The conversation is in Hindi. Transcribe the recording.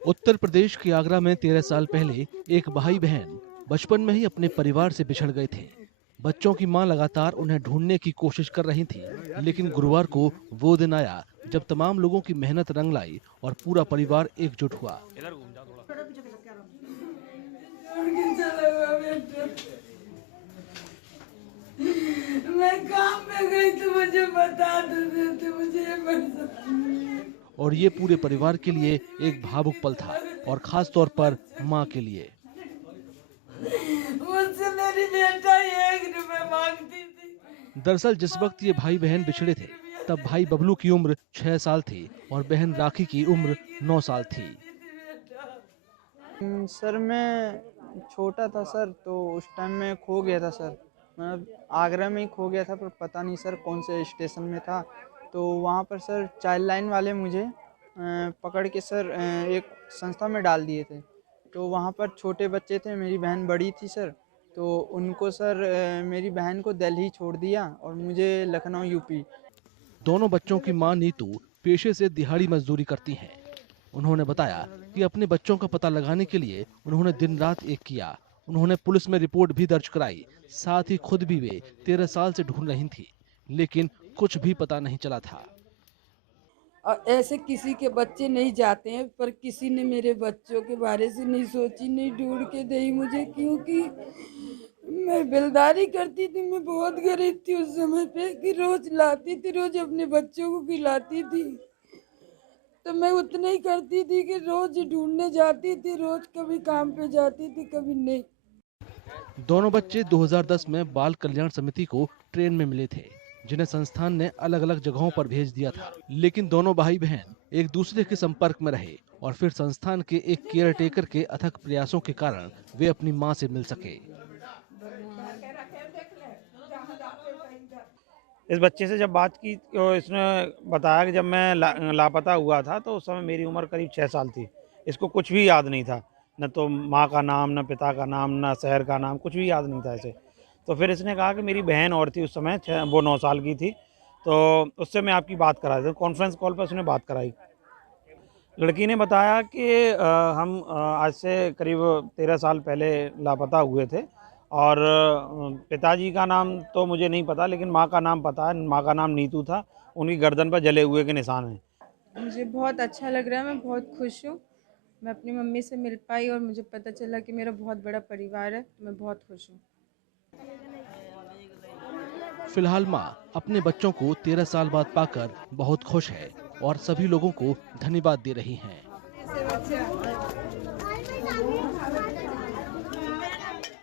उत्तर प्रदेश के आगरा में 13 साल पहले एक भाई बहन बचपन में ही अपने परिवार से बिछड़ गए थे। बच्चों की मां लगातार उन्हें ढूंढने की कोशिश कर रही थी, लेकिन गुरुवार को वो दिन आया जब तमाम लोगों की मेहनत रंग लाई और पूरा परिवार एकजुट हुआ। मैं काम पे गई तो मुझे बता दो, मुझे और ये पूरे परिवार के लिए एक भावुक पल था, और खास तौर पर मां के लिए। मुझसे मेरी बेटा 1 रुपए मांगती थी। दरअसल जिस वक्त ये भाई बहन बिछड़े थे, तब भाई बबलू की उम्र 6 साल थी और बहन राखी की उम्र 9 साल थी। सर मैं छोटा था सर, तो उस टाइम में खो गया था सर। मैं आगरा में ही खो गया था, पर पता नहीं सर कौन से स्टेशन में था। तो वहाँ पर सर चाइल्ड लाइन वाले मुझे पकड़ के सर एक संस्था में डाल दिए थे। तो वहाँ पर छोटे बच्चे थे, मेरी बहन बड़ी थी सर, तो उनको सर मेरी बहन को दिल्ली छोड़ दिया और मुझे लखनऊ यूपी। दोनों बच्चों की मां नीतू पेशे से दिहाड़ी मजदूरी करती हैं। उन्होंने बताया कि अपने बच्चों का पता लगाने के लिए उन्होंने दिन रात एक किया। उन्होंने पुलिस में रिपोर्ट भी दर्ज कराई। साथ ही खुद भी वे 13 साल से ढूंढ रही थी, लेकिन कुछ भी पता नहीं चला था। और ऐसे किसी के बच्चे नहीं जाते हैं, पर किसी ने मेरे बच्चों के बारे से नहीं सोची, नहीं ढूंढ के दी मुझे, क्योंकि मैं बेलदारी करती थी। मैं बहुत गरीब थी उस समय पे, कि रोज लाती थी, रोज अपने बच्चों को खिलाती थी। तो मैं उतना ही करती थी कि रोज ढूंढने जाती थी, रोज कभी काम पे जाती थी, कभी नहीं। दोनों बच्चे 2010 में बाल कल्याण समिति को ट्रेन में मिले थे, जिन्हें संस्थान ने अलग अलग जगहों पर भेज दिया था। लेकिन दोनों भाई बहन एक दूसरे के संपर्क में रहे और फिर संस्थान के एक केयर टेकर के अथक प्रयासों के कारण वे अपनी मां से मिल सके। इस बच्चे से जब बात की तो इसने बताया कि जब मैं लापता हुआ था तो उस समय मेरी उम्र करीब 6 साल थी। इसको कुछ भी याद नहीं था, न तो माँ का नाम, न पिता का नाम, न शहर का नाम, कुछ भी याद नहीं था इसे। तो फिर इसने कहा कि मेरी बहन और थी उस समय, वो 9 साल की थी, तो उससे मैं आपकी बात करा देता हूँ। कॉन्फ्रेंस कॉल पर उसने बात कराई। लड़की ने बताया कि हम आज से करीब 13 साल पहले लापता हुए थे, और पिताजी का नाम तो मुझे नहीं पता, लेकिन माँ का नाम पता है। माँ का नाम नीतू था। उनकी गर्दन पर जले हुए के निशान हैं। मुझे बहुत अच्छा लग रहा है, मैं बहुत खुश हूँ। मैं अपनी मम्मी से मिल पाई और मुझे पता चला कि मेरा बहुत बड़ा परिवार है, तो मैं बहुत खुश हूँ। फिलहाल मां अपने बच्चों को 13 साल बाद पाकर बहुत खुश है और सभी लोगों को धन्यवाद दे रही हैं।